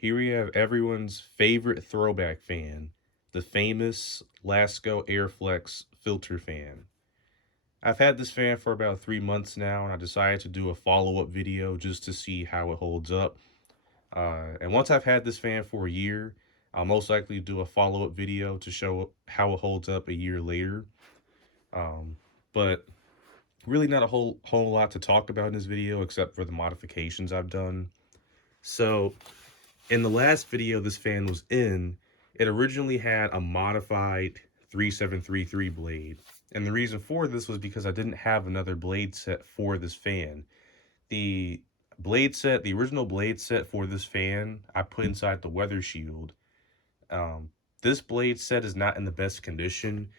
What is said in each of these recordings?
Here we have everyone's favorite throwback fan, the famous Lasco Airflex filter fan. I've had this fan for about 3 months now, and I decided to do a follow up video just to see how it holds up. And once I've had this fan for a year, I'll most likely do a follow up video to show how it holds up a year later. But really, not a whole lot to talk about in this video except for the modifications I've done. So, in the last video this fan was in, it originally had a modified 3733 blade. And the reason for this was because I didn't have another blade set for this fan. The the original blade set for this fan, I put inside the weather shield. This blade set is not in the best condition.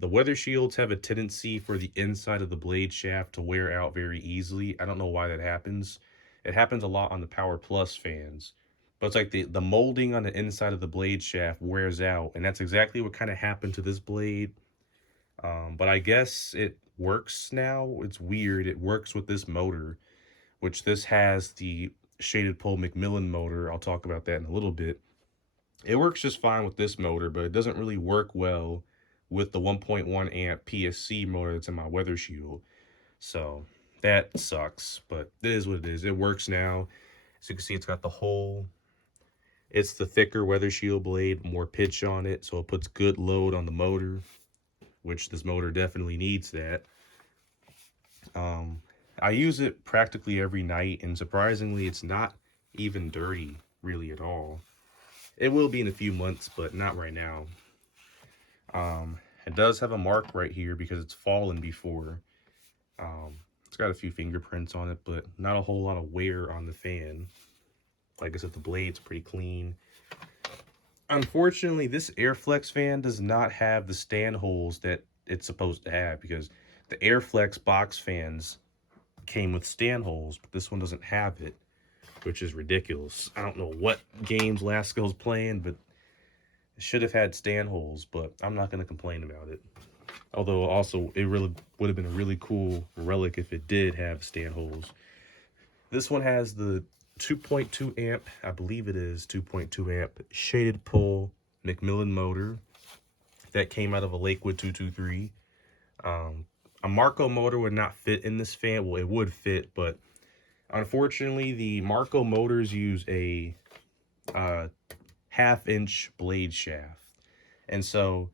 The weather shields have a tendency for the inside of the blade shaft to wear out very easily. I don't know why that happens. It happens a lot on the Power Plus fans. But it's like the molding on the inside of the blade shaft wears out, and that's exactly what kind of happened to this blade. But I guess it works now. It's weird. It works with this motor, which this has the shaded pole McMillan motor. I'll talk about that in a little bit. It works just fine with this motor, but it doesn't really work well with the 1.1 amp PSC motor that's in my weather shield. So that sucks, but it is what it is. It works now. As you can see, it's got the whole, it's the thicker weather shield blade, more pitch on it, so it puts good load on the motor, which this motor definitely needs that. I use it practically every night, and surprisingly, it's not even dirty really at all. It will be in a few months, but not right now. It does have a mark right here because it's fallen before. It's got a few fingerprints on it, but not a whole lot of wear on the fan. Like I said, the blade's pretty clean. Unfortunately, this Airflex fan does not have the stand holes that it's supposed to have, because the Airflex box fans came with stand holes, but this one doesn't have it, which is ridiculous. I don't know what games Lasco's playing, but it should have had stand holes, but I'm not going to complain about it. Although also, it really would have been a really cool relic if it did have stand holes. This one has the 2.2 amp, I believe it is 2.2 amp shaded pole McMillan motor that came out of a Lakewood 223. A Marco motor would not fit in this fan. Well, it would fit, but unfortunately, the Marco motors use a half-inch blade shaft. And so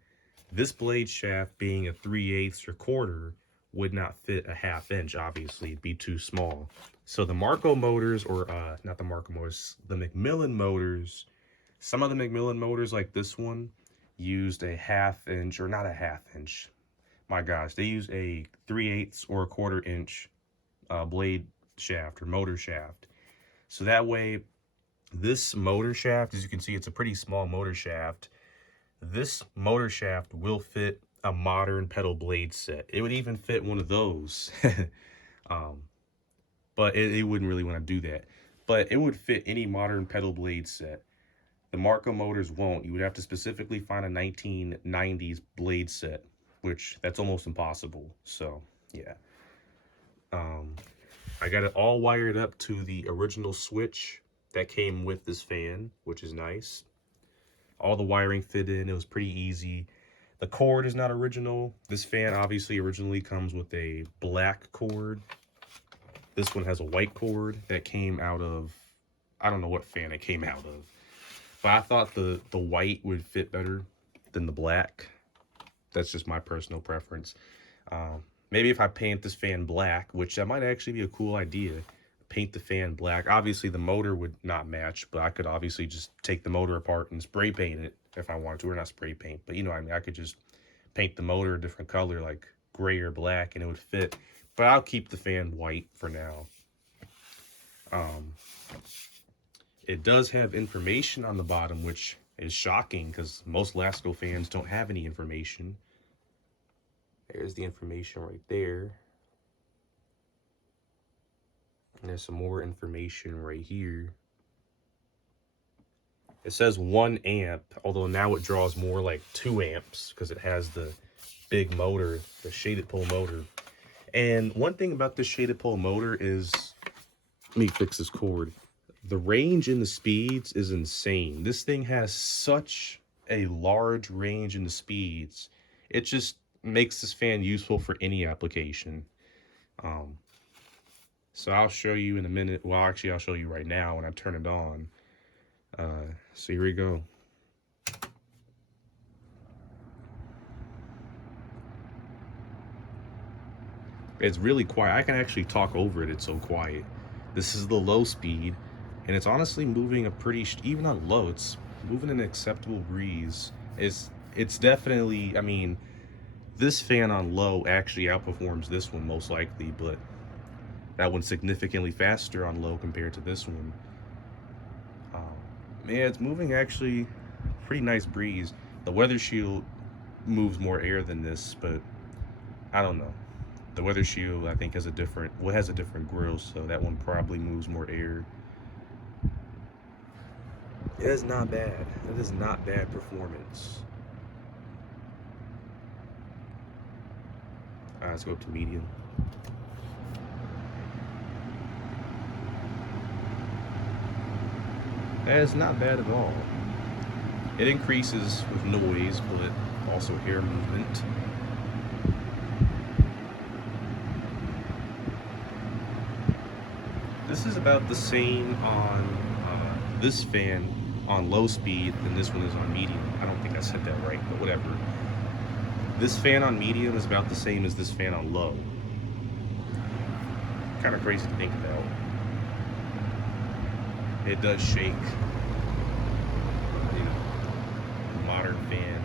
this blade shaft, being a 3/8 or quarter, would not fit a half-inch. Obviously, it'd be too small. So the Marco motors, or not the Marco motors, the McMillan motors, some of the McMillan motors like this one used a half-inch, or not a half-inch. My gosh, they use a 3/8 or a quarter-inch blade shaft or motor shaft. So that way, this motor shaft, as you can see, it's a pretty small motor shaft. This motor shaft will fit a modern pedal blade set. It would even fit one of those. But it wouldn't really want to do that. But it would fit any modern pedal blade set. The Marco motors won't. You would have to specifically find a 1990s blade set, which that's almost impossible. So, yeah. I got it all wired up to the original switch that came with this fan, which is nice. All the wiring fit in. It was pretty easy. The cord is not original. This fan obviously originally comes with a black cord. This one has a white cord that came out of, I don't know what fan it came out of, but I thought the white would fit better than the black. That's just my personal preference. Maybe if I paint this fan black, which that might actually be a cool idea, paint the fan black. Obviously, the motor would not match, but I could obviously just take the motor apart and spray paint it if I wanted to, or not spray paint, but you know what I mean. I could just paint the motor a different color, like gray or black, and it would fit. But I'll keep the fan white for now. It does have information on the bottom, which is shocking because most Lasco fans don't have any information. There's the information right there. And there's some more information right here. It says 1 amp, although now it draws more like 2 amps because it has the big motor, the shaded pole motor. And one thing about this shaded pole motor is, let me fix this cord. The range in the speeds is insane. This thing has such a large range in the speeds. It just makes this fan useful for any application. Um, so I'll show you in a minute. Well, actually, I'll show you right now when I turn it on. So here we go. It's really quiet. I can actually talk over it. It's so quiet. This is the low speed, and it's honestly moving a pretty, even on low, it's moving an acceptable breeze. It's definitely, I mean, this fan on low actually outperforms this one most likely, but that one's significantly faster on low compared to this one. Yeah, it's moving actually pretty nice breeze. The Weather Shield moves more air than this, but I don't know. The Weather Shield, I think, has a different, well, has a different grill, so that one probably moves more air. It is not bad. It is not bad performance. Let's go up to medium. That is not bad at all. It increases with noise, but also air movement. This is about the same on this fan on low speed than this one is on medium. I don't think I said that right, but whatever. This fan on medium is about the same as this fan on low. Kind of crazy to think about. It does shake. You know, modern fan.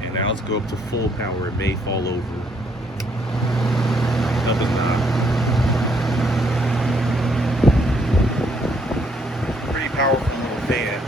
And now let's go up to full power. It may fall over. No, it does not. Pretty powerful little fan.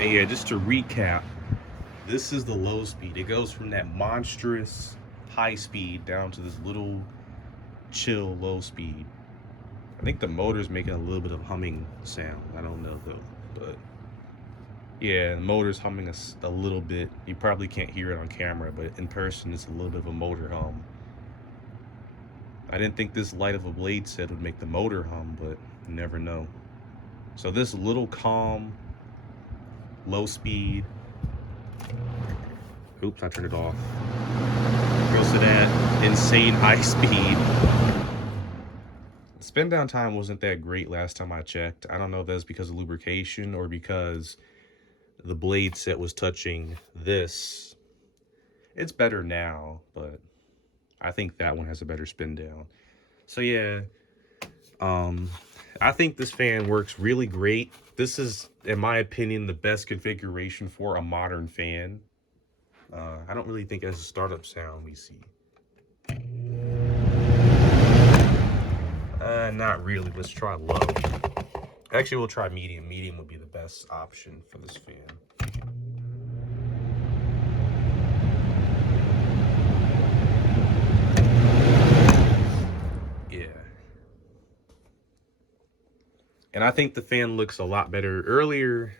And yeah, just to recap, this is the low speed. It goes from that monstrous high speed down to this little chill low speed. I think the motor's making a little bit of humming sound. I don't know though, but yeah, the motor's humming a little bit. You probably can't hear it on camera, but in person it's a little bit of a motor hum. I didn't think this light of a blade set would make the motor hum, but you never know. So this little calm, low speed. Oops, I turned it off. Goes to that insane high speed. Spin down time wasn't that great last time I checked. I don't know if that's because of lubrication or because the blade set was touching this. It's better now, but I think that one has a better spin down. So yeah, I think this fan works really great. This is, in my opinion, the best configuration for a modern fan. I don't really think it has a startup sound. Let me see. Not really. Let's try low. Actually, we'll try medium. Medium would be the best option for this fan. Yeah. And I think the fan looks a lot better. Earlier,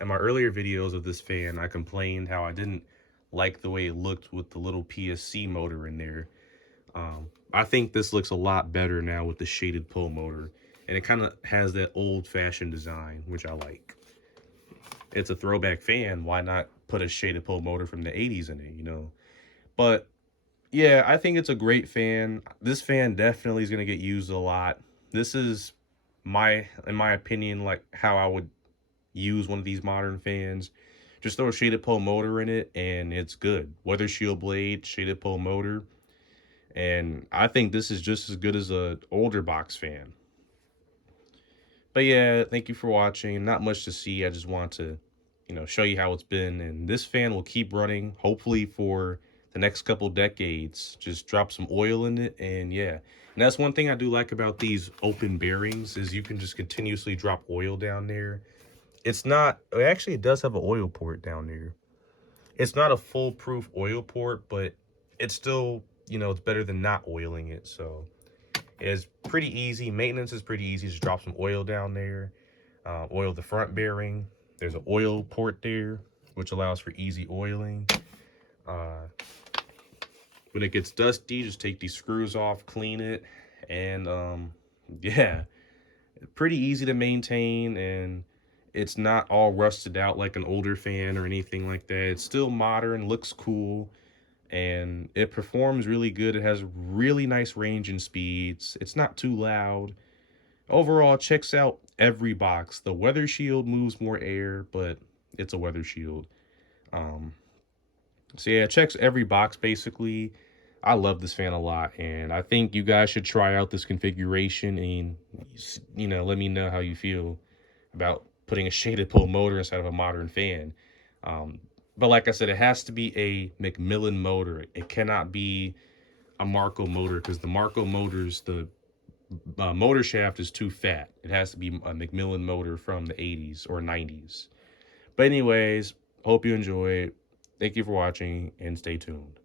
in my earlier videos of this fan, I complained how I didn't like the way it looked with the little PSC motor in there. I think this looks a lot better now with the shaded pull motor. And it kind of has that old-fashioned design, which I like. It's a throwback fan. Why not put a shaded pull motor from the 80s in it, you know? But, yeah, I think it's a great fan. This fan definitely is going to get used a lot. This is, in my opinion, like how I would use one of these modern fans. Just throw a shaded pull motor in it, and it's good. Weather Shield blade, shaded pull motor. And I think this is just as good as an older box fan. But yeah, thank you for watching. Not much to see. I just want to show you how it's been. And this fan will keep running, hopefully for the next couple decades. Just drop some oil in it, and yeah. And that's one thing I do like about these open bearings is you can just continuously drop oil down there. It's not, actually it does have an oil port down there. It's not a foolproof oil port, but it's still, it's better than not oiling it. So it's pretty easy. Maintenance is pretty easy. Just drop some oil down there. Oil the front bearing. There's an oil port there, which allows for easy oiling. When it gets dusty, just take these screws off, clean it, and yeah, pretty easy to maintain, and it's not all rusted out like an older fan or anything like that. It's still modern, looks cool, and it performs really good. It has really nice range and speeds. It's not too loud. Overall, checks out every box. The weather shield moves more air, but it's a weather shield. Um, so yeah, it checks every box basically. I love this fan a lot, and I think you guys should try out this configuration and let me know how you feel about putting a shaded pole motor inside of a modern fan. Um, but like I said, it has to be a McMillan motor. It cannot be a Marco motor because the Marco motors, the motor shaft is too fat. It has to be a McMillan motor from the 80s or 90s. But anyways, hope you enjoy it. Thank you for watching and stay tuned.